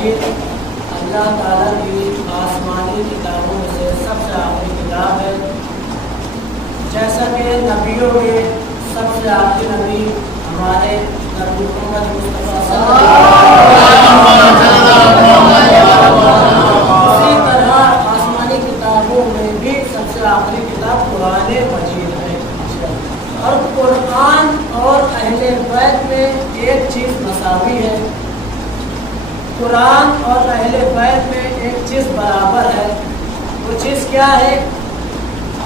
مجید اللہ تعالیٰ کی آسمانی کتابوں میں سے سب سے آخری کتاب ہے. جیسا کہ نبیوں کے سب سے آخری نبی ہمارے نبی محمد مصطفیٰ صلی اللہ علیہ وسلم، اسی طرح آسمانی کتابوں میں بھی سب سے آخری کتاب قرآن مجید ہے. اور قرآن اور اہل بیت میں ایک چیز مساوی ہے، قرآن اور اہل بیت میں ایک چیز برابر ہے. وہ چیز کیا ہے؟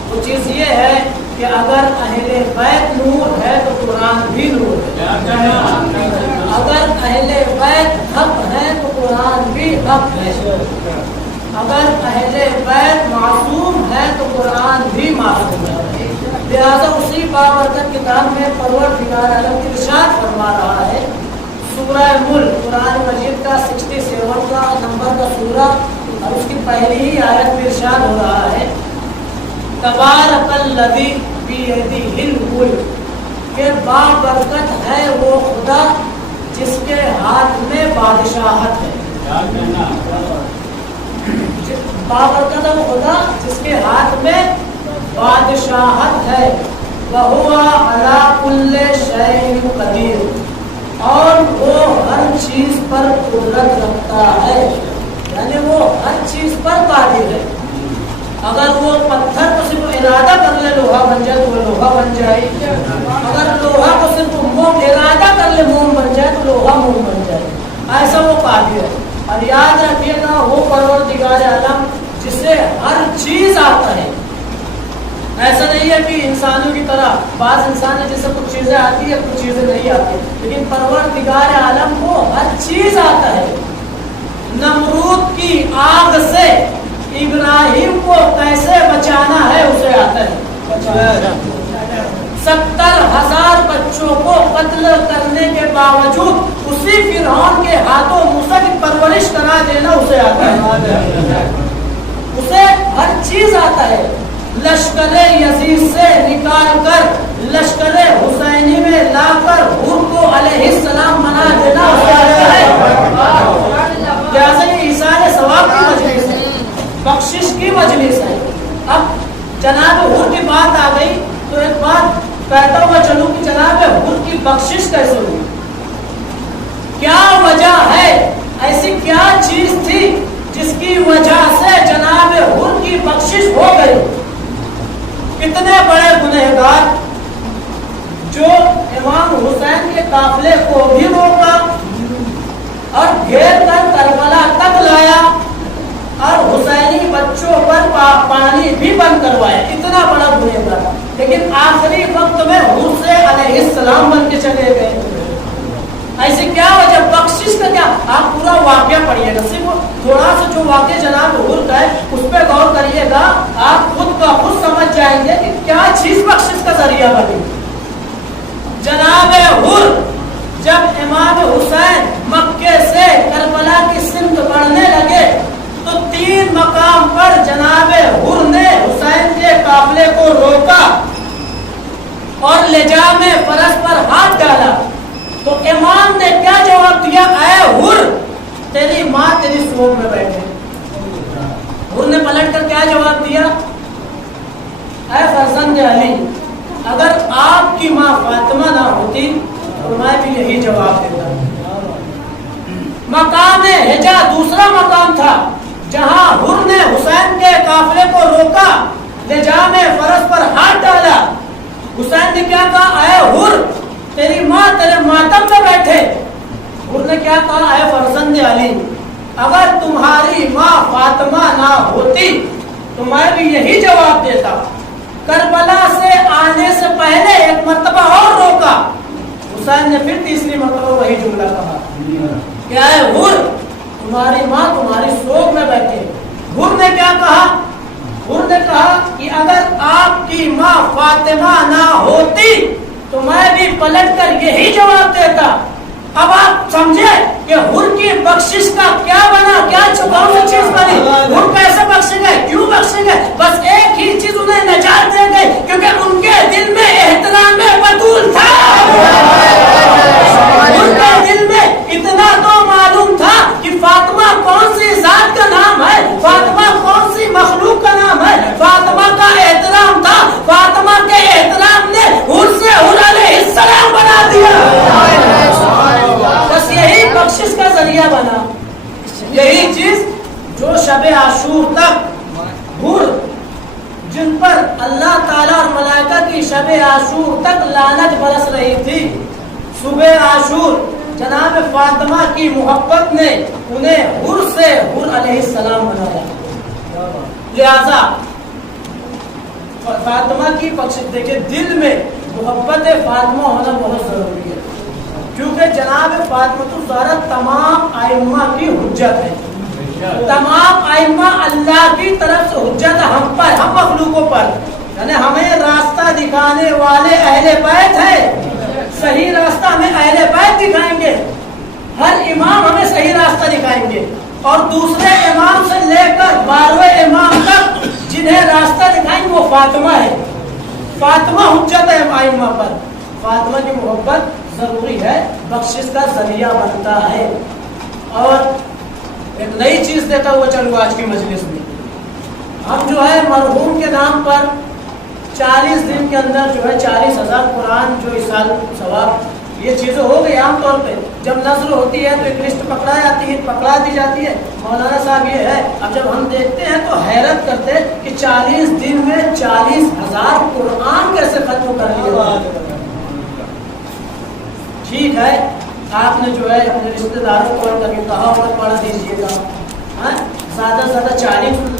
وہ چیز یہ ہے کہ اگر اہل بیت نور ہے تو قرآن بھی نور ہے، اگر اہل بیت حق ہے تو قرآن بھی حق ہے، اگر اہل بیت معصوم ہے تو قرآن بھی معصوم ہے. لہٰذا اسی بابرکت کتاب میں پروردگار عالم ارشاد فرما رہا ہے، سورہ ملک قرآن مجید کا 67 کا نمبر کا سورہ اور اس کی پہلی ہی آیت میں ارشاد ہو رہا ہے، تبارک الذی بیدہ الملک، کہ بابرکت ہے وہ خدا جس کے ہاتھ میں بادشاہت ہے. بابرکت ہے وہ خدا جس کے ہاتھ میں بادشاہت ہے. وَهُوَ عَلَىٰ كُلِّ شَيْءٍ قَدِيرٌ، اور وہ ہر چیز پر قدرت رکھتا ہے، یعنی وہ ہر چیز پر قادر ہے. اگر وہ پتھر کو صرف ارادہ کر لے لوہا بن جائے تو وہ لوہا بن جائے، اگر لوہا کو صرف موم ارادہ کر لے موم بن جائے تو لوہا موم بن جائے. ایسا وہ قادر ہے. اور یاد رکھیے گا وہ پروردگار عالم جسے ہر چیز آتا ہے. ایسا نہیں ہے کہ انسانوں کی طرح بعض انسان ہے جسے کچھ چیزیں آتی ہے کچھ چیزیں نہیں آتی، لیکن پروردگار عالم کو ہر چیز آتا ہے. نمرود کی آگ سے ابراہیم کو کیسے بچانا ہے اسے آتا ہے. 70,000 بچوں کو قتل کرنے کے باوجود اسی فرعون کے ہاتھوں موسیٰ کی پرورش کرا دینا اسے آتا ہے. اسے ہر چیز آتا ہے. لشکر یزید سے نکال کر لشکر حسینی میں لا کر حور کو علیہ السلام بنا دینا اسے آتا ہے. جیسے یہ عیسیٰ ثواب کی مجلس ہے، بخشش کی مجلس ہے. اب جناب حور کی بات آ گئی تو ایک بات کہتا ہوا چلوں کہ جناب حور کی بخشش کیسے ہوئی؟ کیا وجہ ہے؟ ایسی کیا چیز تھی جس کی وجہ سے جناب حور کی بخشش ہو گئی؟ کتنے بڑے گنہگار جو امام حسین کے قافلے کو بھی روکا اور گھیر کر کربلا تک لایا اور حسینی بچوں پر پانی بھی بند کروایا، اتنا بڑا گنہگار، لیکن آخری وقت میں حور سے علیہ السلام بن کے چلے گئے. ایسی کیا وجہ؟ بخشش کا کیا؟ آپ پورا واقعہ پڑھیے گا، صرف تھوڑا سا جو واقعہ جناب حور کا ہے اس پہ غور کریے گا، آپ خود کا خود سمجھ جائیں گے کہ کیا چیز بخشش کا ذریعہ بنی. جناب حور جب امام حسین مکے سے کربلا کی سمت بڑھنے لگے تو 3 مقام پر جناب حور نے حسین کے قافلے کو روکا اور لجام فرس پر ہاتھ ڈالا. تو امام نے کیا جواب دیا؟ اے حور تیری ماں تیری سوگ میں بیٹھے. حور نے پلٹ کر کیا جواب دیا؟ اے فرزند علی اگر آپ کی ماں فاطمہ نہ ہوتی تو میں بھی یہی جواب دیتا. مقام ہجا دوسرا مقام تھا جہاں حور نے حسین کے قافلے کو روکا، لجام فرس پر ہاتھ ڈالا. حسین نے کیا کہا؟ اے حور تیری ماں تیرے ماتم میں بیٹھے. حور نے کیا کہا؟ اے فرزند علی اگر تمہاری ماں فاطمہ نہ ہوتی تو میں بھی یہی جواب دیتا. کربلا سے آنے سے پہلے ایک مرتبہ اور روکا. حسین نے پھر تیسری مرتبہ وہی جملہ کہا کہ اے حور تمہاری ماں تمہاری سوگ میں بیٹھے. حور نے کیا کہا؟ حور نے کہا کہ اگر آپ کی ماں فاطمہ نہ ہوتی تو میں بھی پلٹ کر یہی جواب دیتا. اب آپ سمجھے کہ حور کی بخشش کا کیا بنا، کیا چھپاؤ سے چیز بنی. حور کیسے بخشیں گے، کیوں بخشیں گے؟ بس ایک ہی چیز انہیں نجات دے گئی، کیونکہ ان کے دل میں احترام بطول تھا. حور کے دل میں اتنا تو معلوم تھا کہ فاطمہ ذریعہ بنا. یہی چیز جو شب عاشور تک جن پر اللہ تعالیٰ اور ملائکہ کی شب عاشور تک لعنت برس رہی تھی، صبح عاشور جناب فاطمہ کی محبت نے انہیں حر سے حر علیہ السلام بنایا. لہذا فاطمہ کی بخش دیکھیں، دل میں محبت فاطمہ ہونا بہت ضروری ہے، کیونکہ جناب فاطمہ الزہرا تمام ائمہ کی حجت ہے. تمام ائمہ اللہ کی طرف سے حجت ہم پر، ہم مخلوقوں پر، یعنی ہمیں راستہ دکھانے والے اہل بیت ہے. صحیح راستہ ہمیں اہل بیت دکھائیں گے. ہر امام ہمیں صحیح راستہ دکھائیں گے، اور دوسرے امام سے لے کر 12ویں امام تک جنہیں راستہ دکھائیں گے وہ فاطمہ ہے. فاطمہ حجت ہے ائمہ پر. فاطمہ کی محبت ضروری ہے، بخشش کا ذریعہ بنتا ہے. اور ایک نئی چیز دیتا ہوا چلو آج کی مجلس میں، ہم جو ہے مرحوم کے نام پر 40 دن کے اندر جو ہے 40,000 قرآن جو اس سال ثواب، یہ چیزیں ہو گئی. عام طور پہ جب نظر ہوتی ہے تو ایک لسٹ پکڑا دی جاتی ہے. مولانا صاحب یہ ہے، اب جب ہم دیکھتے ہیں تو حیرت کرتے کہ 40 دن میں 40,000 قرآن کیسے ختم کر لیے. ٹھیک ہے، آپ نے جو ہے اپنے رشتے داروں کو کبھی کہا ہوگا پڑھ دیجیے گا، زیادہ سے زیادہ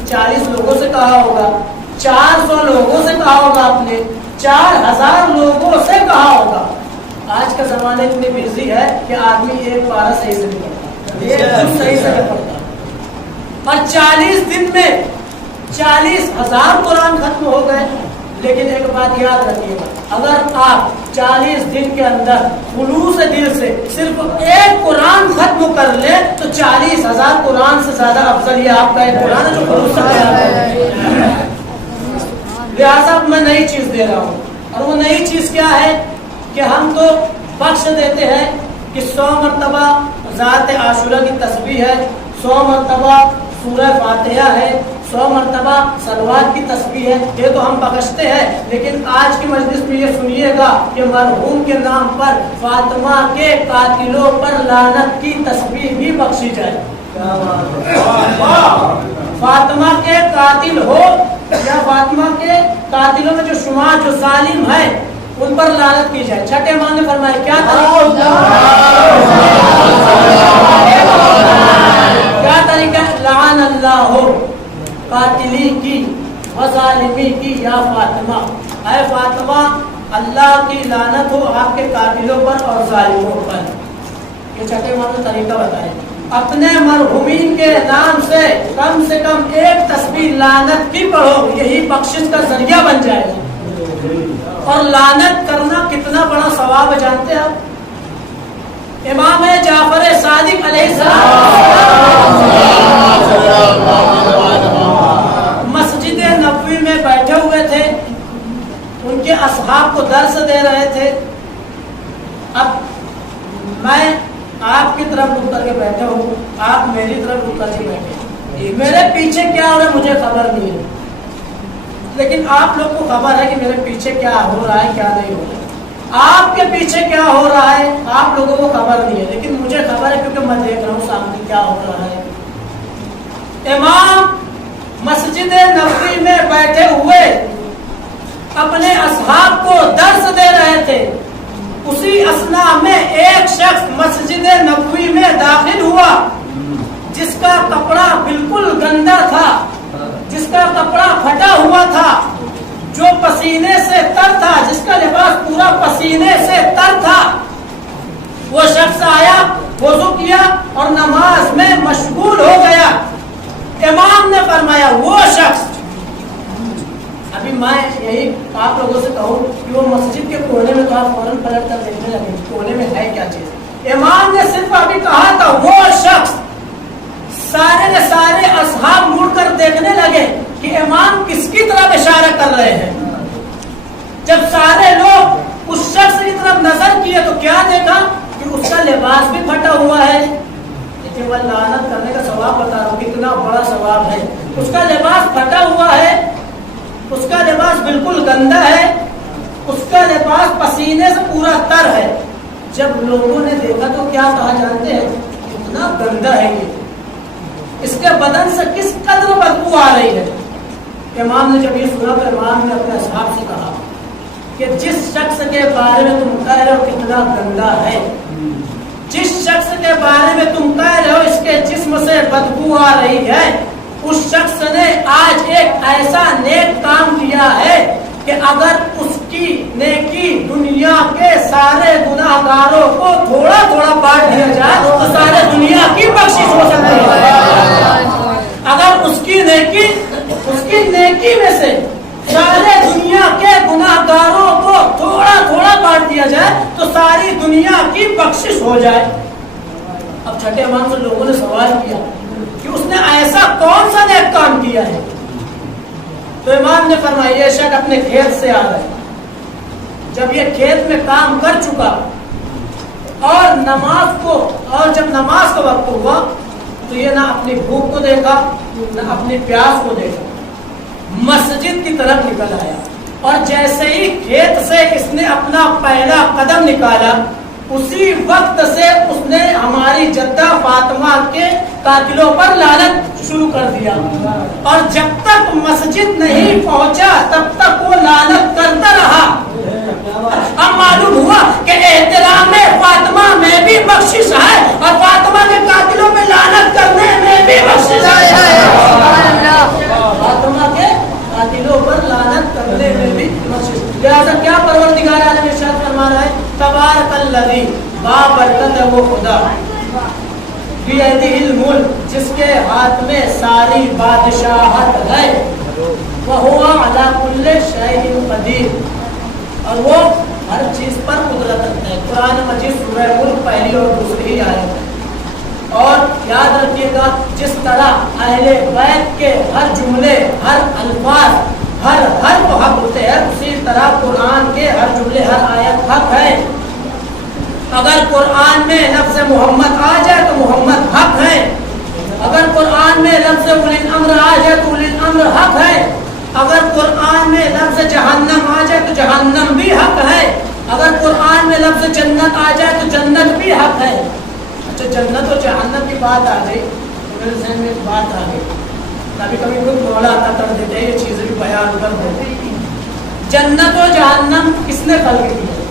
40 لوگوں سے کہا ہوگا، 400 لوگوں سے کہا ہوگا، آپ نے 4,000 لوگوں سے کہا ہوگا. آج کا زمانہ اتنی بزی ہے کہ آدمی ایک پارہ صحیح سے نہیں پڑھتا، ایک جز صحیح سے نہیں پڑھتا. اور 40 دن میں 40,000 قرآن ختم ہو گئے. لیکن ایک بات یاد رکھیے گا، اگر آپ 40 دن کے اندر خلوص دل سے صرف ایک قرآن ختم کر لیں تو 40,000 قرآن سے زیادہ افضل یہ آپ کا ایک قرآن ہے جو خلوص سے تیار ہے. لہٰذا میں نئی چیز دے رہا ہوں، اور وہ نئی چیز کیا ہے کہ ہم تو بخش دیتے ہیں کہ 100 مرتبہ ذات عاشورہ کی تسبیح ہے، 100 مرتبہ سورہ فاتحہ ہے، 100 مرتبہ صلوات کی تسبیح ہے. یہ تو ہم بخشتے ہیں، لیکن آج کی مجلس میں یہ سنیے گا کہ مرحوم کے نام پر فاطمہ کے قاتلوں پر لعنت کی تسبیح بھی بخشی جائے. فاطمہ کے قاتل ہو یا فاطمہ کے قاتلوں میں جو شمار جو ظالم ہے ان پر لعنت کی جائے. چھٹے امام نے فرمایا کیا طریقہ؟ لعن اللہ قاتلی کی و ظالمی کی یا فاطمہ، اے فاطمہ اللہ کی لعنت ہو آپ کے قاتلوں پر اور ظالموں پر. یہ چھٹے امام نے طریقہ بتایا. اپنے مرحومین کے نام سے کم ایک تسبیح لعنت کی پڑھو، یہی بخشش کا ذریعہ بن جائے گا. اور لعنت کرنا کتنا بڑا ثواب ہے جانتے ہیں آپ؟ امام جعفر صادق علیہ السلام مسجد نبوی میں بیٹھے ہوئے تھے، ان کے اصحاب کو درس دے رہے تھے. اب میں آپ کی طرف رک کر کے بیٹھے ہوں، آپ میری طرف رک کر کے بیٹھے، میرے پیچھے کیا ہو رہا ہے مجھے خبر نہیں ہے، لیکن آپ لوگ کو خبر ہے کہ میرے پیچھے کیا ہو رہا ہے کیا نہیں ہو رہا ہے. آپ کے پیچھے کیا ہو رہا ہے آپ لوگوں کو خبر نہیں ہے، لیکن مجھے خبر ہے کیونکہ میں دیکھ رہا ہوں سامنے کیا ہو رہا ہے. امام مسجد نبوی میں بیٹھے ہوئے اپنے اصحاب کو درس دے رہے تھے. اسی اثنا میں ایک شخص مسجد نبوی میں داخل ہوا جس کا کپڑا بالکل گندا تھا، جس کا کپڑا پھٹا ہوا تھا، جو پسینے سے تر تھا، جس کا لباس پورا پسینے سے تر تھا. وہ شخص آیا، وضو کیا اور نماز میں مشغول ہو گیا. امام نے فرمایا وہ شخص، ابھی میں یہی آپ لوگوں سے کہوں کہ وہ مسجد کے کونے میں تو آپ فوراً پلٹ کر دیکھنے لگے کونے میں ہے کیا چیز. امام نے صرف ابھی کہا تھا وہ شخص، سارے نے سارے اصحاب مڑ کر دیکھنے لگے کہ امام کس کی طرف اشارہ کر رہے ہیں. جب سارے لوگ اس شخص کی طرف نظر کیے تو کیا دیکھا کہ اس کا لباس بھی پھٹا ہوا ہے. لیکن وہ لعنت کرنے کا ثواب بتا رہا ہوں کتنا بڑا ثواب ہے. اس کا لباس پھٹا ہوا ہے، اس کا لباس بالکل گندا ہے، اس کا لباس پسینے سے پورا تر ہے. جب لوگوں نے دیکھا تو کیا کہا جانتے ہیں؟ کتنا گندا ہے یہ, اس کے بدن سے کس قدر بدبو آ رہی ہے. امام نے جب یہ سنا تو امام نے اپنے اصحاب سے کہا کہ جس شخص کے بارے میں تم کہہ رہے ہو کتنا گندا ہے, جس شخص کے بارے میں تم کہہ رہے ہو اس کے جسم سے بدبو آ رہی ہے, اس شخص نے آج ایک ایسا نیک کام کیا ہے کہ اگر اس کی نیکی دنیا کے سارے گناہ گاروں کو تھوڑا تھوڑا بانٹ دیا جائے تو سارے دنیا کی بخشش ہو سکتی ہے. اگر اس کی نیکی میں سے سارے دنیا کے گناہ گاروں کو تھوڑا تھوڑا بانٹ دیا جائے تو ساری دنیا کی بخشش ہو جائے. اب چھٹے امام سے لوگوں نے سوال کیا کہ اس نے ایسا کون سا نیک کام کیا ہے؟ تو امام نے فرمایا یہ شخص اپنے کھیت سے آ رہا ہے, جب یہ کھیت میں کام کر چکا اور جب نماز کا وقت ہوا تو یہ نہ اپنی بھوک کو دیکھا نہ اپنی پیاس کو دیکھا, مسجد کی طرف نکل آیا اور جیسے ہی کھیت سے اس نے اپنا پہلا قدم نکالا اسی وقت سے اس نے ہماری جدہ فاطمہ کے قاتلوں پر لعنت شروع کر دیا, اور جب تک مسجد نہیں پہنچا تب تک وہ لعنت کرتا رہا. اب معلوم ہوا کہ احترام فاطمہ میں بھی بخشش ہے اور فاطمہ کے قاتلوں پہ لعنت کرنے میں بھی بخشش ہے. فاطمہ کے قاتلوں پر لعنت کرنے میں بھی بخشش. لہذا کیا پروردگار عالم ارشاد فرما رہا ہے, تبارک الذی بابرکت ہے وہ خدا بیدہ الملک جس کے ہاتھ میں ساری بادشاہت ہے, وہو علی کل شیء قدیر اور وہ ہر چیز پر قدرت رکھتا ہے. قرآن مجید سورہ ملک پہلی اور دوسری آیت ہے. اور یاد رکھیے گا جس طرح اہل بیت کے ہر جملے ہر الفاظ ہر حرف حق ہوتے ہیں اسی طرح قرآن کے ہر جملے ہر آیت حق ہے. اگر قرآن میں لفظ محمد آ جائے تو محمد حق ہے, اگر قرآن میں لفظ اولی الامر آ جائے تو اولی الامر حق ہے, اگر قرآن میں لفظ جہنم آ جائے تو جہنم بھی حق ہے, اگر قرآن میں لفظ جنت آ جائے تو جنت بھی حق ہے. اچھا جنت و جہنم کی بات آ گئی میرے ذہن میں ایک بات آ گئی, کبھی کبھی کوئی مولا عطا کر دیتے ہیں یہ چیزیں بھی بیان کر دیتے ہیں. جنت و جہنم کس نے خلق کی ہے؟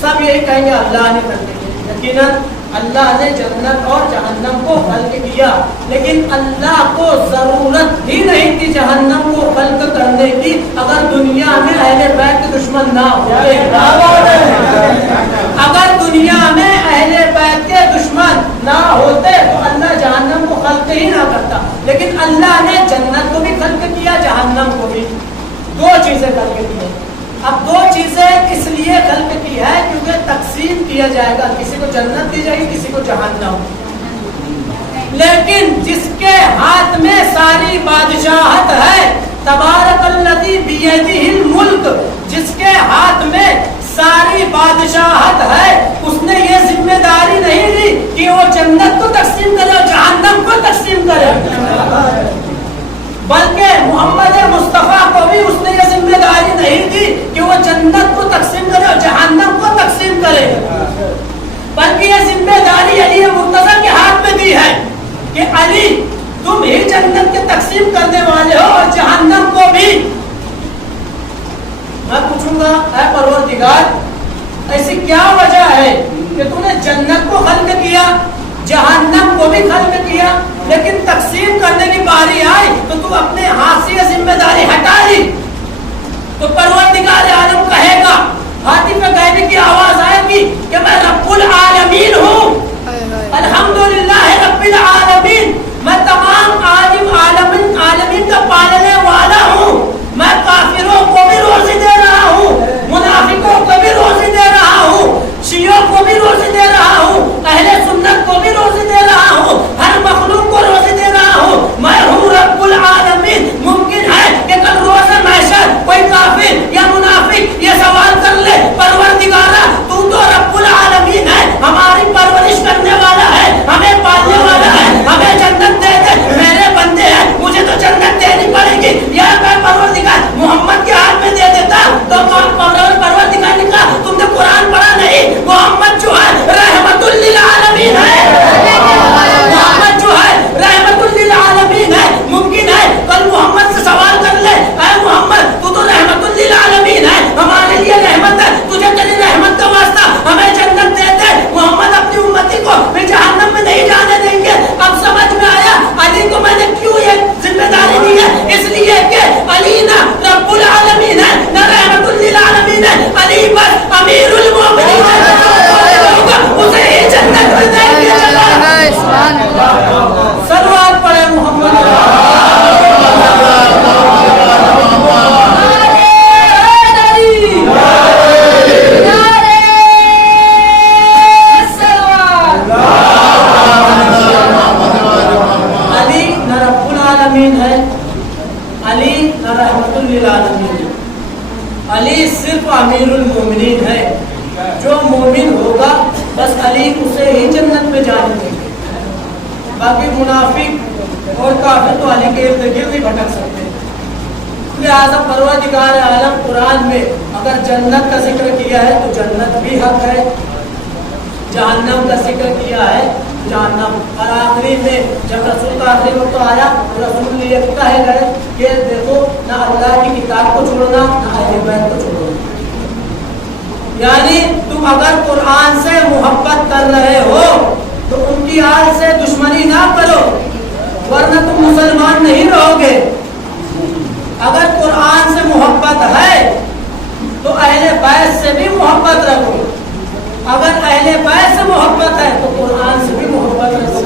سب یہی کہیں گے اللہ نے خلق کی. یقیناً اللہ نے جنت اور جہنم کو خلق کیا, لیکن اللہ کو ضرورت ہی نہیں تھی جہنم کو خلق کرنے کی اگر دنیا میں اہل بیت کے دشمن نہ ہوتے. اگر دنیا میں اہل بیت کے دشمن نہ ہوتے تو اللہ جہنم کو خلق ہی نہ کرتا. لیکن اللہ نے جنت کو بھی خلق کیا جہنم کو بھی, دو چیزیں خلق کی ہیں. اب دو چیزیں اس لیے خلق کی ہے کیونکہ تقسیم کیا جائے گا, کسی کو جنت دی جائے گی کسی کو جہنم. لیکن جس کے ہاتھ میں ساری بادشاہت ہے, تبارک الذی بیدہ الملک جس کے ہاتھ میں ساری بادشاہت ہے, اس نے یہ ذمہ داری نہیں لی کہ وہ جنت کو تقسیم کرے اور جہنم کو تقسیم کرے, بلکہ محمد مصطفیٰ کو بھی اس نے یہ ذمہ داری نہیں دی کہ وہ جنت کو تقسیم کرے اور جہنم کو تقسیم کرے, بلکہ یہ ذمہ داری علی مرتضیٰ کے ہاتھ میں دی ہے کہ علی تم ہی جنت کے تقسیم کرنے والے ہو اور جہنم کو بھی. میں پوچھوں گا اے پروردگار ایسی کیا وجہ ہے کہ تم نے جنت کو خلق کیا جہنم کو بھی خلق کیا, لیکن تقسیم کرنے کی باری آئی تو تم اپنے ہاتھ سے یہ ذمہ داری ہٹا لی. تو پروردگار عالم کہے گا, ہاتف غیبی کی آواز آئے گی کہ میں رب العالمین ہوں, الحمدللہ رب العالمین, میں تمام عالمین کا پالنے والا ہوں, میں کافروں کو بھی روزی دے رہا ہوں, منافقوں کو بھی روزی دے رہا ہوں, شیعوں کو بھی روزی دے رہا ہوں, اہل سنت کو بھی روزی دے رہا ہوں, ہر مخلوق کو روزی دے رہا ہوں, میں ہوں رب العالمین. ممکن ہے کہ کل روز محشر کوئی کافر یا منافق یہ سوال کر لے, پروردگارا تو ولی اسے ہی جنت میں جانے دیں گے، باقی منافق اور کافر تو علی کے ارد گرد ہی بھٹک سکتے ہیں۔ لہٰذا پروردگار عالم قرآن میں اگر جنت کا ذکر کیا ہے تو جنت بھی حق ہے، جہنم کا ذکر کیا ہے جہنم، اور آخری میں جب رسول کا آخری وقت آیا تو رسول نے یہ کہے گئے کہ دیکھو نہ اللہ کی کتاب کو چھوڑنا نہ اہل بیت کو چھوڑنا، یعنی تم اگر قرآن سے محبت کر رہے ہو تو ان کی آل سے دشمنی نہ کرو ورنہ تم مسلمان نہیں رہو گے۔ اگر قرآن سے محبت ہے تو اہل بیت سے بھی محبت رکھو، اگر اہل بیت سے محبت ہے تو قرآن سے بھی محبت رکھو۔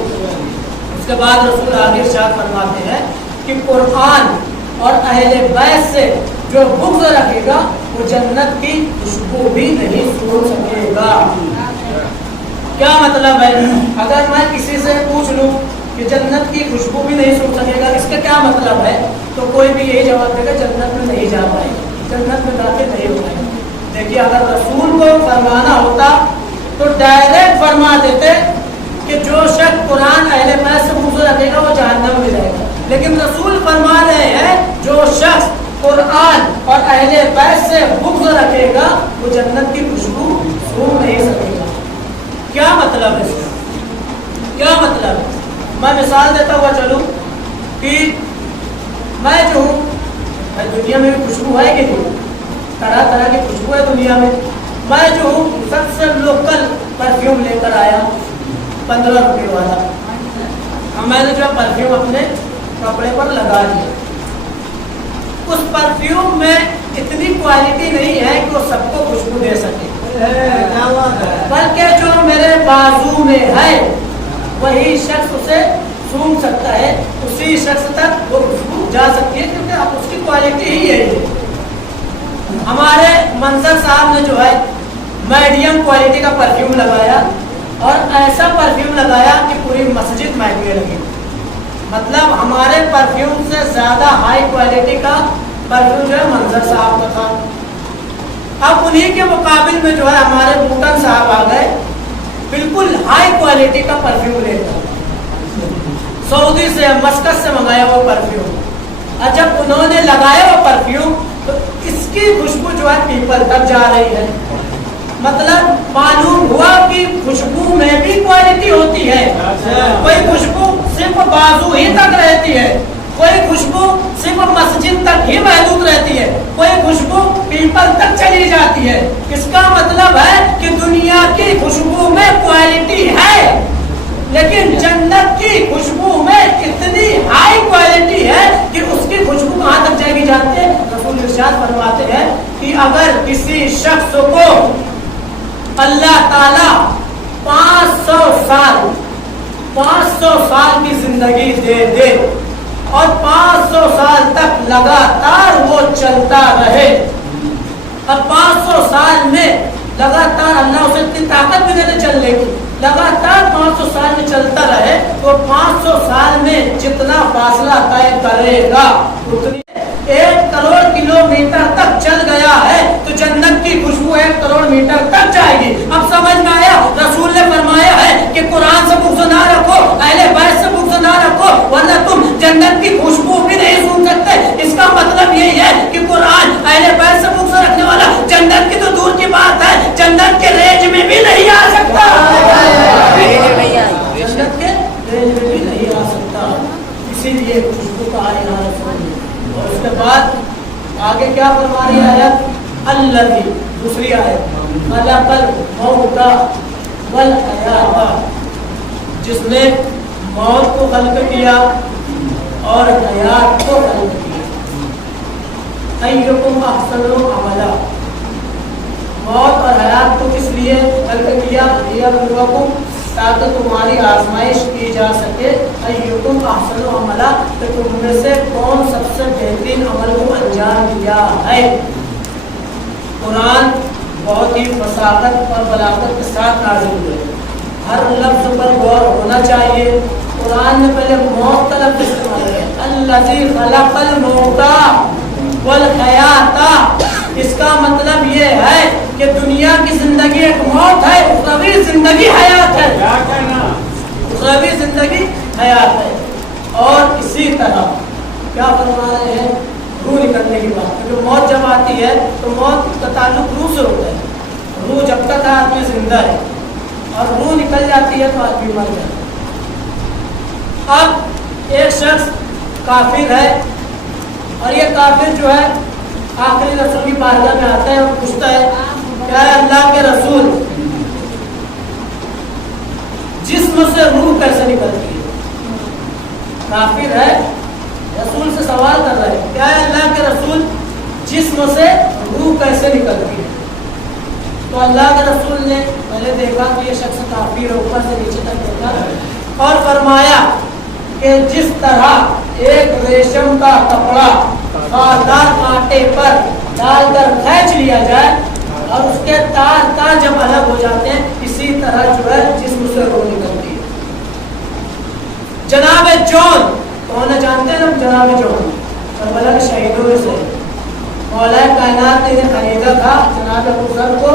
اس کے بعد رسول آگے ارشاد فرماتے ہیں کہ قرآن اور اہل بیت سے جو بغض رکھے گا وہ جنت کی خوشبو بھی نہیں سن سکے گا۔ کیا مطلب ہے؟ اگر میں کسی سے پوچھ لوں کہ جنت کی خوشبو بھی نہیں سن سکے گا، اس کا کیا مطلب ہے، تو کوئی بھی یہی جواب دے گا جنت میں نہیں جا پائے گا، جنت میں داخل نہیں ہو پائے گا۔ دیکھیے اگر رسول کو فرمانا ہوتا تو ڈائریکٹ فرما دیتے کہ جو شخص قرآن اہل بیت سے بغض رکھے گا وہ جہنم میں جائے گا، لیکن رسول فرما رہے ہیں جو شخص قرآن اور اہل بیت سے بغض رکھے گا وہ جنت کی خوشبو سن نہیں سکے گا۔ کیا مطلب ہے اس کا؟ کیا مطلب ہے؟ میں مثال دیتا ہوا چلوں کہ میں جو ہوں دنیا میں بھی خوشبو ہے کہ نہیں، طرح طرح کی خوشبو ہے دنیا میں، میں جو ہوں سب سے لوکل پرفیوم لے کر آیا 15 روپے والا، اب میں نے جو پرفیوم اپنے کپڑے پر لگا دیا، اس پرفیوم میں اتنی کوالٹی نہیں ہے کہ وہ سب کو خوشبو دے سکے، بلکہ جو میرے بازو میں ہے وہی شخص اسے سونگ سکتا ہے، اسی شخص تک وہ خوشبو جا سکتی ہے کیونکہ اب اس کی کوالٹی ہی ہے۔ ہمارے منظر صاحب نے جو ہے میڈیم کوالٹی کا پرفیوم لگایا اور ایسا پرفیوم لگایا کہ پوری مسجد مہکنے لگی، مطلب ہمارے پرفیوم سے زیادہ ہائی کوالٹی کا پرفیوم جو ہے منظر صاحب کا تھا۔ اب انہی کے مقابل میں جو ہے ہمارے بوٹن صاحب آ گئے بالکل ہائی کوالٹی کا پرفیوم لے کر، سعودی سے مسکت سے منگایا وہ پرفیوم، اور جب انہوں نے لگایا وہ پرفیوم تو اس کی خوشبو جو ہے پیپل تک جا رہی ہے، مطلب معلوم ہوا کہ خوشبو میں بھی کوالٹی ہوتی ہے، کوئی خوشبو صرف بازو ہی تک رہتی ہے، کوئی خوشبو صرف مسجد تک ہی محدود رہتی ہے، کوئی خوشبو پیپل تک چلی جاتی ہے۔ اس کا مطلب ہے کہ دنیا کی خوشبو میں کوالٹی ہے لیکن جنت کی خوشبو میں اتنی ہائی کوالٹی ہے کہ اس کی خوشبو کہاں تک جائے گی جانتے ہیں؟ رسول ارشاد فرماتے ہیں کہ اگر کسی شخص کو اللہ تعالی 500 سال کی زندگی دے دے اور 500 سال تک لگاتار وہ چلتا رہے، اب 500 سال میں لگاتار اللہ اسے اتنی طاقت بھی دے دے چلنے کی، لگاتار 500 سال میں چلتا رہے تو 500 سال میں جتنا فاصلہ طے کرے گا اتنی 1 کروڑ کلومیٹر تک چل گیا ہے تو جنت کی خوشبو 1 کروڑ میٹر تک جائے گی۔ اب سمجھ میں آیا؟ رسول نے فرمایا ہے کہ قرآن سے بغض نہ رکھو، اہل بیت سے بغض نہ رکھو ورنہ تم جنت کی خوشبو بھی نہیں سن سکتے۔ اس کا مطلب یہی ہے کہ قرآن اہل بیت سے بغض رکھنے والا جنت کی تو دور کی بات ہے جنت کے رینج میں بھی نہیں آ سکتا، جنت کے رینج میں بھی نہیں آ سکتا، اسی لیے خوشبو کا اور اس کے بعد آگے کیا فرما رہی آیت؟ الذی، دوسری آیت، خلق الموت والحیات، جس نے موت کو خلق کیا اور حیات کو خلق کیا۔ ایکم احسن عملا، موت اور حیات کو کس لیے خلق کیا؟ لیبلوکم، تاکہ تمہاری آزمائش کی جا سکے، ایکم احسن عملا، کہ تم میں سے کون سب سے بہترین عمل کو انجام دیا ہے۔ قرآن بہت ہی فصاحت اور بلاغت کے ساتھ نازل ہوئے، ہر لفظ پر غور ہونا چاہیے۔ قرآن نے پہلے موت کا لفظ استعمال کیا، الذی خلق الموت والحیات، اس کا مطلب یہ ہے کہ دنیا کی زندگی ایک موت ہے، اخروی زندگی حیات ہے، اخروی زندگی حیات ہے. اور اسی طرح کیا فرما رہے ہیں؟ روح نکلنے کی بات. کیونکہ موت جب آتی ہے تو موت کا تعلق روح سے ہوتا ہے. روح جب تک ہے آدمی زندہ ہے، اور روح نکل جاتی ہے تو آدمی مر جاتا ہے. اب ایک شخص کافر ہے، اور یہ کافر جو ہے آخری رسول کی بارگاہ میں آتا ہے اور پوچھتا ہے کیا ہے اللہ کے رسول، جسم سے روح کیسے نکلتی ہے؟ کافر ہے، رسول سے سوال کر رہا ہے کیا ہے اللہ کے رسول، جسم سے روح کیسے نکلتی ہے؟ تو اللہ کے رسول نے پہلے دیکھا کہ یہ شخص کافر ہے، اوپر سے نیچے تک دیکھا اور فرمایا کہ جس طرح ایک ریشم کا کپڑا خاردار کانٹے پر ڈال کر کھینچ لیا جائے اور اس کے تار جب الگ ہو جاتے ہیں، اسی طرح جو ہے جسم سے روح نکلتی ہے. جناب جون کون ہے جانتے ہیں نا؟ جناب جون کربلا کے شہیدوں میں سے مولا کائنات نے انہیں خریدا تھا جناب ابو ذر کو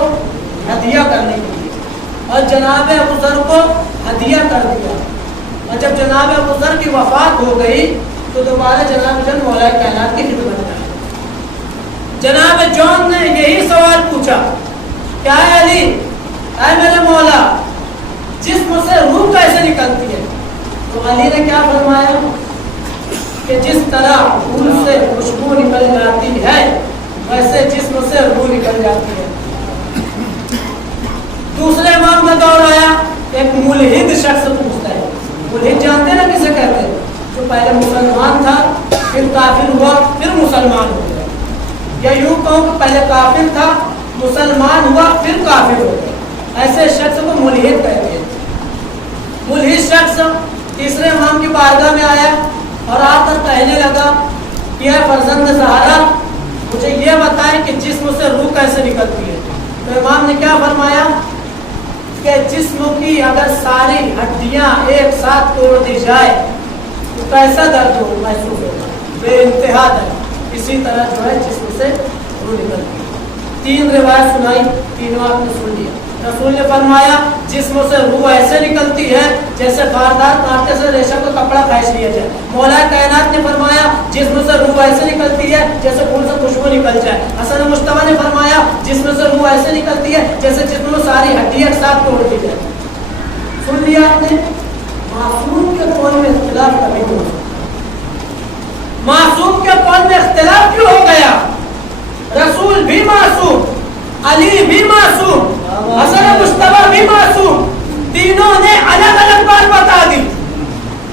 ہدیہ کرنے کے لیے، اور جناب ابو ذر کو ہدیہ کر دیا. اور جب جناب ابو ذر کی وفات ہو گئی تو دوبارہ جناب جون مولا کائنات کی خدمت میں آئے. جناب جون نے یہی سوال پوچھا کیا ہے علی، اے میرے مولا، جسم سے روح کیسے نکلتی ہے؟ تو علی نے کیا فرمایا کہ جس طرح پھول سے خوشبو نکل جاتی ہے ویسے جسم سے روح نکل جاتی ہے. دوسرے امام کا دور آیا، ایک ملحد شخص پوچھتا ہے. ملحد جانتے نا کسے کہتے ہیں؟ جو پہلے مسلمان تھا پھر کافر ہوا پھر مسلمان ہو گیا، یا یوں کہوں کہ پہلے کافر تھا مسلمان ہوا پھر کافر ہو گیا. ایسے شخص کو ملحد کہتے ہیں. ملحد شخص تیسرے امام کی بارگاہ میں آیا اور آ کر کہنے لگا کہ اے فرزند زہرا، مجھے یہ بتائیں کہ جسم سے روح کیسے نکلتی ہے؟ تو امام نے کیا فرمایا کہ جسم کی اگر ساری ہڈیاں ایک ساتھ توڑ دی جائے تو کیسا درد ہو محسوس ہوگا؟ بے انتہا درد. اسی طرح جو ہے جسم سے روح نکلتی ہے. 3 روایت سنائی، تینوں آپ نے سن لیا. رسول نے فرمایا جسم سے روح ایسے نکلتی ہے جیسے خاردار کانٹے سے ریشم کا کپڑا کھینچ لیا جائے. مولا کائنات نے فرمایا جسم سے روح ایسے نکلتی ہے جیسے پھول سے خوشبو نکل جائے. حسن مجتبی نے فرمایا جسم سے روح ایسے نکلتی ہے جیسے جسم میں ساری ہڈیاں ایک ساتھ توڑ دی جائے. سن لیا آپ نے؟ معصوم کے قول میں اختلاف کبھی نہیں ہو. معصوم کے قول میں اختلاف کیوں ہو گیا؟ رسول بھی معصوم، علی بھی معصوم، حسن مجتبی بھی معصوم، تینوں نے الگ الگ بات بتا دی.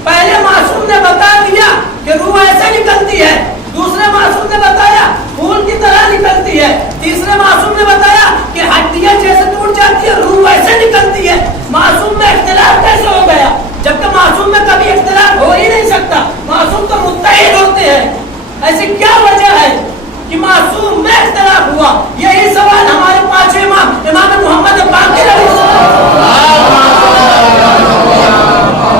پہلے معصوم نے بتا دیا کہ روح ایسے نکلتی ہے، دوسرے معصوم نے بتایا پھول کی طرح نکلتی ہے، تیسرے معصوم نے بتایا کہ ہڈیاں جیسے ٹوٹ جاتی ہے روح ویسے نکلتی ہے. معصوم میں اختلاف کیسے ہو گیا؟ جبکہ معصوم میں کبھی اختلاف ہو ہی نہیں سکتا. معصوم تو متحد ہوتے ہیں. ایسی کیا وجہ ہے کہ معصوم میں اختلاف ہوا؟ یہی سوال ہمارے 5 امام محمد باقر علیہ السلام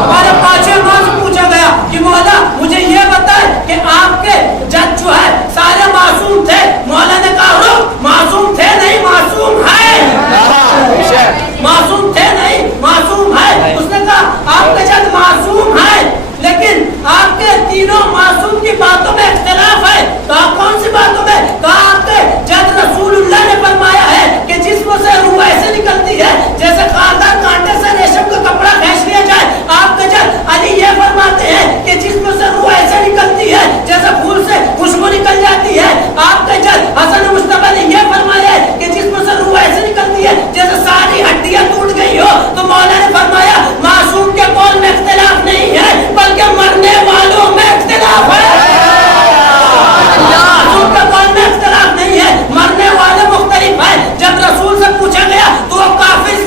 ہمارے 5 امام سے پوچھا گیا کہ مولا مجھے یہ بتائے کہ آپ کے جج جو ہے سارے معصوم تھے؟ مولا نے کہا رک، معصوم تھے نہیں معصوم ہے، معصوم تھے نہیں معصوم ہے. اس نے کہا آپ کے جج معصوم ہے لیکن آپ کے تینوں معصوم کی باتوں میں اختلاف ہے. کہا کون سی باتوں میں؟ کہا آپ کے جج رسول اللہ نے فرمایا ہے کہ جسم سے روح ایسے نکلتی ہے جیسے خاردار کانٹے سے ریشم کا کپڑا کھینچ لیا جائے. آپ کے جج علی یہ فرماتے ہیں کہ جسم سے روح ایسے نکلتی ہے جیسے پھول سے خوشبو نکل جاتی ہے. آپ کے جج حسن مجتبی نے یہ فرمایا ہے کہ جسم سے روح ایسے نکلتی ہے جیسے ساری ہڈیاں ٹوٹ گئی ہو. تو مولا نے فرمایا معصوم کے قول میں اختلاف نہیں ہے بلکہ مرنے والوں میں اختلاف ہے. معصوم کے قول میں اختلاف نہیں ہے، مرنے والے مختلف ہیں. جب رسول سے پوچھا گیا تو وہ کافر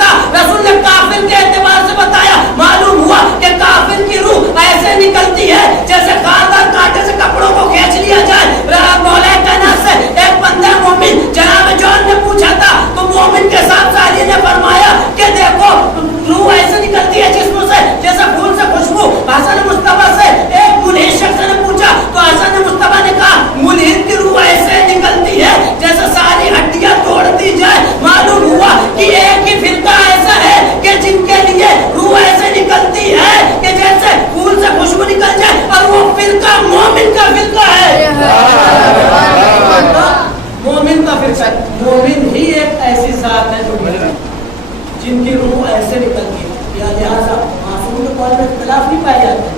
کی روح ایسے نکلتی ہے، یا لہٰذا معصوم کے قول میں اختلاف نہیں پائے جاتے.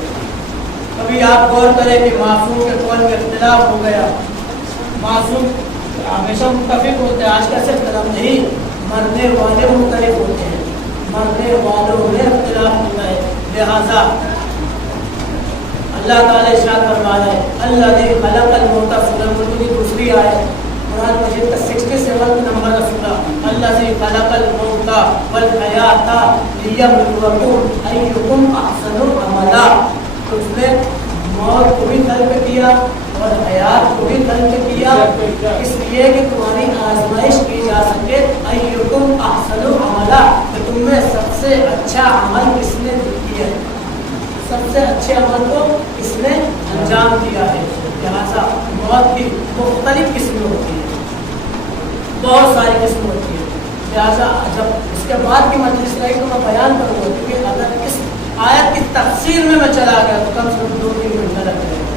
کبھی آپ غور کریں کہ معصوم کے قول میں اختلاف ہو گیا، معصوم ہمیشہ متفق ہوتے ہیں، آج کیسے اختلاف نہیں، مرنے والے مختلف ہوتے ہیں، مرنے والوں میں اختلاف ہوتا ہے. لہٰذا اللہ تعالیٰ ارشاد فرما رہا ہے الذی خلق الموت سورہ ملک کی دوسری آیت قرآن مجید کا 67 نمبر سورہ الذی خلق الموت والحیات لیبلوکم ایکم احسن عملا. تو اس نے موت کو بھی خلق کیا اور حیات کو بھی خلق کیا اس لیے کہ تمہاری آزمائش کی جا سکے. ایکم احسن عملا، کہ تم میں سب سے اچھا عمل کس نے کیا ہے، سب سے اچھے عمل کو اس نے انجام دیا ہے. لہٰذا موت کی مختلف قسمیں ہوتی ہیں، بہت ساری قسمیں ہوتی ہیں. لہٰذا جب اس کے بعد کی مجلس رہی تو میں بیان کروں گا، کیونکہ اگر اس آیت کی تفسیر میں چلا گیا تو کم سے کم 2-3 گھنٹہ لگ جائے گا.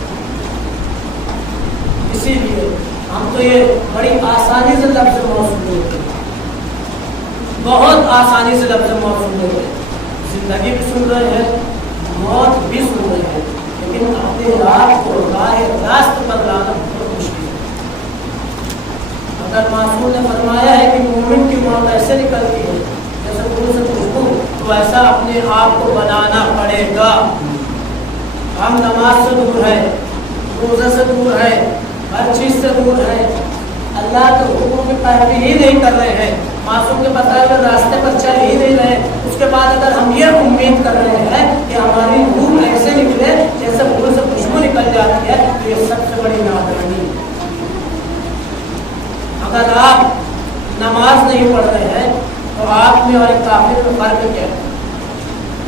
اسی لیے ہم تو یہ بڑی آسانی سے لفظ موصول ہوتے ہیں، بہت آسانی سے لفظ موصول ہوتے ہیں. زندگی بھی سن رہے ہیں، موت بھی سن رہے ہیں، لیکن اپنے آپ کو راہ راست پر لانا بہت مشکل ہے. اگر معصوم نے فرمایا ہے کہ مومن کی موت ایسے نکلتی ہے جیسے پھول سے خوشبو، تو ایسا اپنے آپ کو بنانا پڑے گا. ہم نماز سے دور ہے، روزہ سے دور ہے، ہر چیز سے دور ہے، اللہ کے حکم کی پیروی ہی نہیں کر رہے ہیں، معصوم کے بتائے ہوئے راستے پر چل ہی نہیں رہے. اس کے بعد اگر ہم یہ امید کر رہے ہیں کہ ہماری روح ایسے نکلے جیسے پھول سے خوشبو نکل جاتی ہے، تو یہ سب سے بڑی نادانی ہے. اگر آپ نماز نہیں پڑھ رہے ہیں تو آپ میں اور کافر میں فرق کیا ہے؟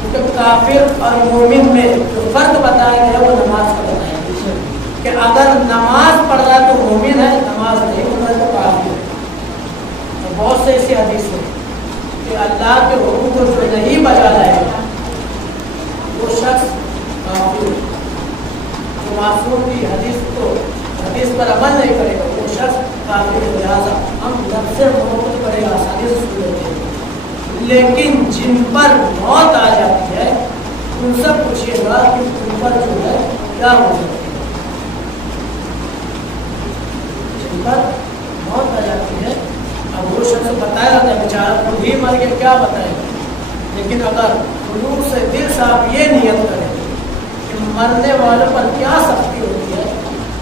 کیونکہ کافر اور مومن میں جو فرق بتایا گیا وہ نماز کا بتایا گیا کہ اگر نماز پڑھ رہا ہے تو مومن ہے، نماز نہیں پڑھ رہا ہے تو کافر ہے. بہت سے ایسی حدیث ہے کہ اللہ کے حکم کو جو نہیں بجا جائے گا وہ شخص کافر ہے. جو معصوم کی حدیث پر عمل نہیں کرے گا وہ شخص کافر ہے. لہٰذا ہم لفظ محبت بڑے آسانی سے سن لیتے ہیں، لیکن جن پر موت آ جاتی ہے ان سے پوچھیے گا کہ ان پر جو ہے کیا ہو سکتی ہے. جن پر موت آ جاتی ہے اب وہ شخص بتایا جاتا ہے بیچارہ خود ہی مر گیا، کیا بتائے گا. لیکن اگر خلوص سے دل سے آپ یہ نیت کریں کہ مرنے والوں پر کیا سختی ہوتی ہے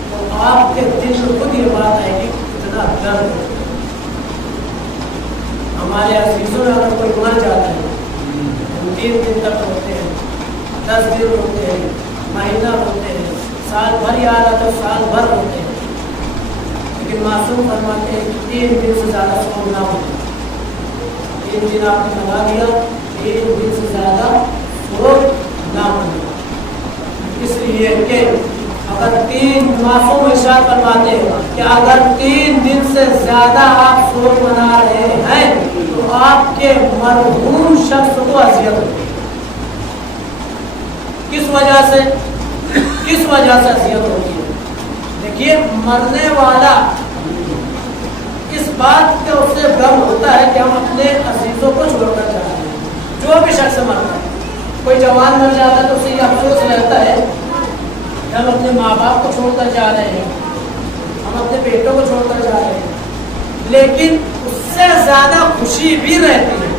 تو آپ کے دل میں خود یہ بات آئے گی اتنا درد ہے. ہمارے عزیزوں میں اگر کوئی مر جاتا ہے 3 دن تک روتے ہیں، 10 دن روتے ہیں، مہینہ روتے ہیں، سال بھر یاد آتا ہے سال بھر روتے ہیں. لیکن معصوم فرماتے ہیں کہ 3 دن سے زیادہ سوگ نہ ہوتا. 3 دن آپ نے لگا دیا، 3 دن سے زیادہ سوگ نہ ہوتا. اس لیے کہ اگر 3 معصوم ارشاد فرماتے ہیں کہ اگر 3 دن سے زیادہ آپ سوگ منا رہے ہیں تو آپ کے مرحوم شخص کو اذیت ہوتی ہے. کس وجہ سے اذیت ہوتی ہے؟ دیکھیے مرنے والا اس بات کے اس سے غم ہوتا ہے کہ ہم اپنے عزیزوں کو چھوڑ کر جا رہے ہیں. جو بھی شخص مرتا ہے، کوئی جوان مر جاتا ہے تو اسے یہ افسوس رہتا ہے کہ ہم اپنے ماں باپ کو چھوڑ کر جا رہے ہیں، ہم اپنے بیٹوں کو چھوڑ کر جا رہے ہیں. لیکن اس سے زیادہ خوشی بھی رہتی ہے.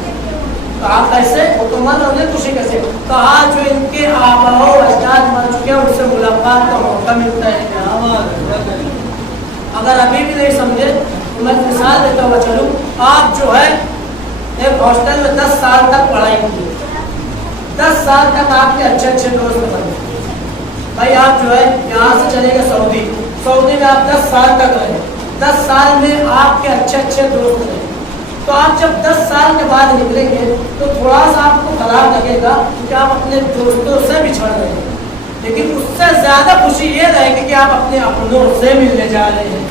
کہا کیسے؟ وہ تو من ہونے خوشی کیسے؟ کہا جو ان کے آبا و اجداد مر چکے ہیں ان سے ملاقات کا موقع ملتا ہے. اگر ابھی بھی نہیں سمجھے تو میں مثال دیتا ہوا چلوں. آپ جو ہے ایک ہاسٹل میں 10 سال تک پڑھائی کی، 10 سال تک آپ کے اچھے دوست بنے. بھائی آپ جو ہے یہاں سے چلے گئے سعودی میں آپ 10 سال تک رہے، 10 سال میں آپ کے اچھے دوست رہے. تو آپ جب 10 سال کے بعد نکلیں گے تو تھوڑا سا آپ کو خراب لگے گا کہ آپ اپنے دوستوں سے بچھڑ رہے ہیں. لیکن اس سے زیادہ خوشی یہ رہے گی کہ آپ اپنے اپنوں سے ملنے جا رہے ہیں.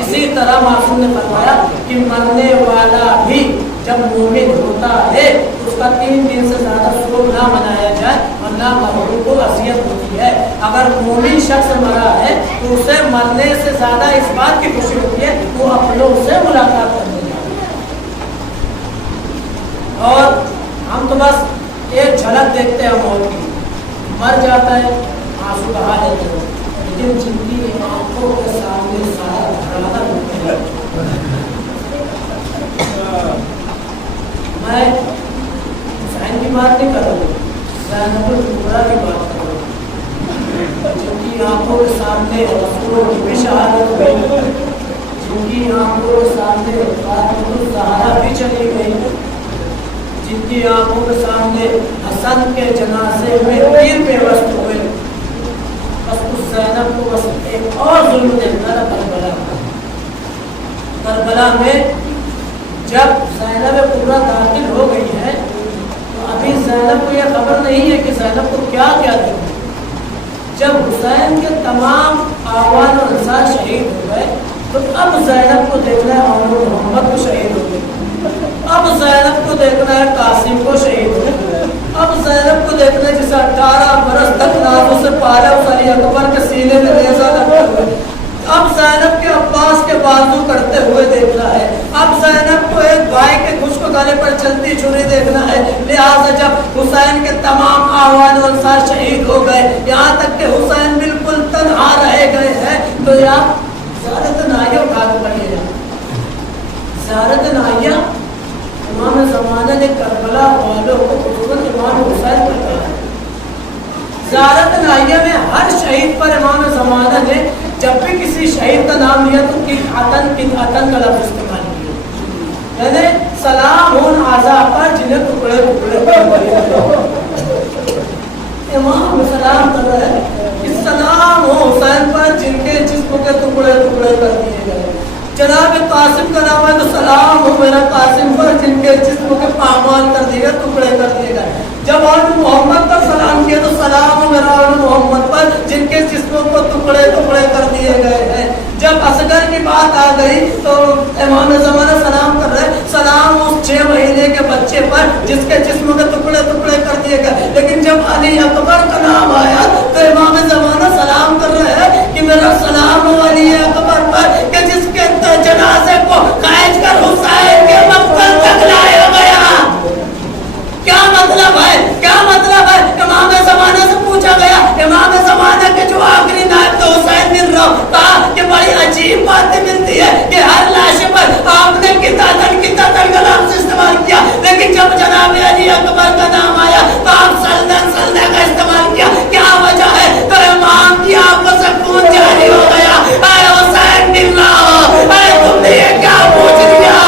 اسی طرح معصوم نے فرمایا کہ مرنے والا بھی جب مومن ہوتا ہے اس کا 3 دن سے زیادہ سوگ نہ منایا جائے ورنہ مرحوم کو اذیت ہوتی ہے. اگر مومن شخص مرا ہے تو اسے مرنے سے زیادہ اس بات کی خوشی ہوتی ہے وہ اپنوں سے ملاقات کرنے جا رہا ہے. اور ہم تو بس ایک جھلک دیکھتے ہیں موت کی، مر جاتا ہے آنسو بہا دیتے ہیں، لیکن جن کی آنکھوں کے سامنے سارا گھرانا ہوتا ہے. میں حسین کی بات نہیں کر رہا ہوں، زینب الکبریٰ کی بات کر رہا ہوں، جن کی آنکھوں کے سامنے رسولوں کی بھی شہادت ہوئی، جن کی آنکھوں کے سامنے فاطمہ الزہرا بھی چلی گئی، جن کی آنکھوں کے سامنے حسن کے جنازے میں تیر پیوست ہوئے. بس اس زینب کو بس ایک اور ظلم دیکھنا تھا کربلا میں. جب زینب کبریٰ داخل ہو گئی ہے تو ابھی زینب کو یہ خبر نہیں ہے کہ زینب کو کیا کیا دیکھا. جب حسین کے تمام آوان اور انصار شہید ہو گئے تو اب زینب کو دیکھنا ہے عمر محمد کو شہید ہو گئے، اب زینب کو دیکھنا ہے قاسم کو شہید ہو گئے، اب زینب کو دیکھنا ہے جسے 18 برس تک نازوں سے پالا اس علی اکبر کے سینے میں نیزہ لگتے ہوئے، اب زینب کے عباس کے بازو کرتے ہوئے دیکھنا ہے، اب زینب کو ایک بھائی کے خشک گلے پر چلتی چھری دیکھنا ہے. لہٰذا جب حسین کے تمام آوان و انصار شہید ہو گئے، یہاں تک کہ حسین بالکل تنہا رہ گئے ہیں، تو یہاں زیارت نائیہ اٹھا کے پڑھیے گا. زیارت نائیہ امام زمانہ نے کربلا والوں کو خصوصاً امام حسین پر کہا ہے. زیارت نائیہ میں ہر شہید پر امام زمانہ نے جب بھی کسی شہید کا نام لیا تو قطعتاً کا لفظ استعمال کیا، یعنی سلام ان اعضاء پر جنہیں ٹکڑے ٹکڑے امام سلام کر رہے ہیں کہ سلام ہو حسین پر جن کے جسم کے ٹکڑے ٹکڑے کر دیے گئے. جناب قاسم کا نام ہے تو سلام ہو میرا قاسم پر جن کے جسم کے پامال کر دیے گئے، ٹکڑے کر دیے گئے. جب آن محمد پر سلام کیا تو سلام ہو میرا آن محمد پر جن کے جسموں کو ٹکڑے ٹکڑے کر دیے گئے ہیں. جب اصغر کی بات آ گئی تو امام زمانہ سلام کر رہے سلام اس 6 مہینے کے بچے پر جس کے جسم کے ٹکڑے ٹکڑے کر دیے گئے. لیکن جب علی اکبر کا نام آیا تو امام زمانہ سلام کر رہے ہیں کہ میرا سلام ہو علی اکبر پر کہ جس کے جنازے کو کھینچ کر حسین کے مقتل تک لایا گیا. کیا مطلب ہے؟ کیا مطلب ہے؟ امام زمانہ سے پوچھا گیا، امام زمانہ کے جو آخری نائب تو حسین بن رو کہا کہ بڑی عجیب باتیں ملتی ہے کہ ہر لاش پر آپ نے قطعتاً کا لفظ استعمال کیا، لیکن جب جناب علی اکبر کا نام آیا تو آپ سلدن کا استعمال کیا. کیا وجہ ہے؟ تو امام کی آنکھوں سے خون جاری ہو گیا. اے حسین بن رو، اے تم نے یہ کیا پوچھ لیا؟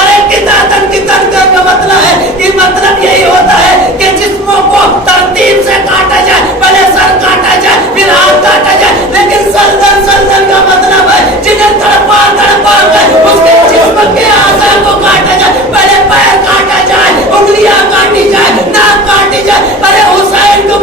ارے قطعتاً کا مطلب ہے کہ مطلب یہی ہوتا ہے کہ جسموں کو ترتیب سے کاٹا جائے، پہلے سر کاٹا جائے پھر ہاتھ کاٹا جائے، لیکن سلدن کا مطلب ہے جنہیں تڑپا کر اس کے جسم کے اعضاء کو کاٹا جائے، پہلے پیر کاٹا جائے، انگلیاں کاٹی جائے، ناک کاٹی جائے. ارے حسین کو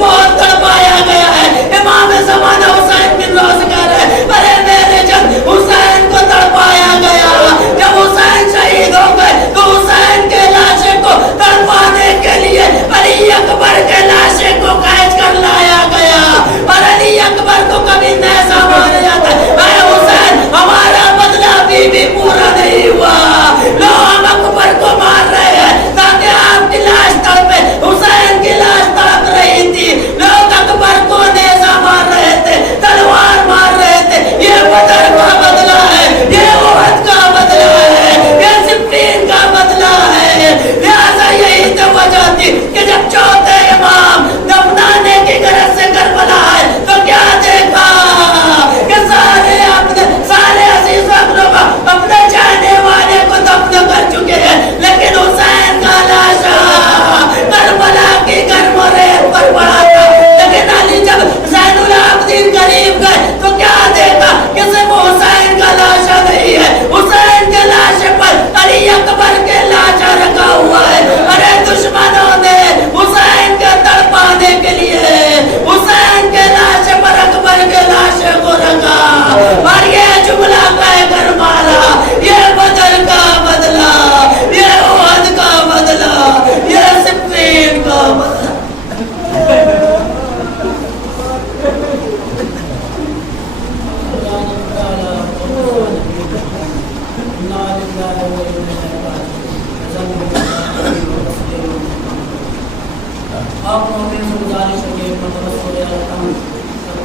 آپ مومن سے گزارش ہے کہ مرتبہ سورہ القلم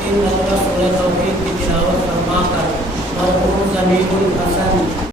3 مرتبہ سورہ توحید کی تلاوت فرما کر مرحوم ضمیر الحسن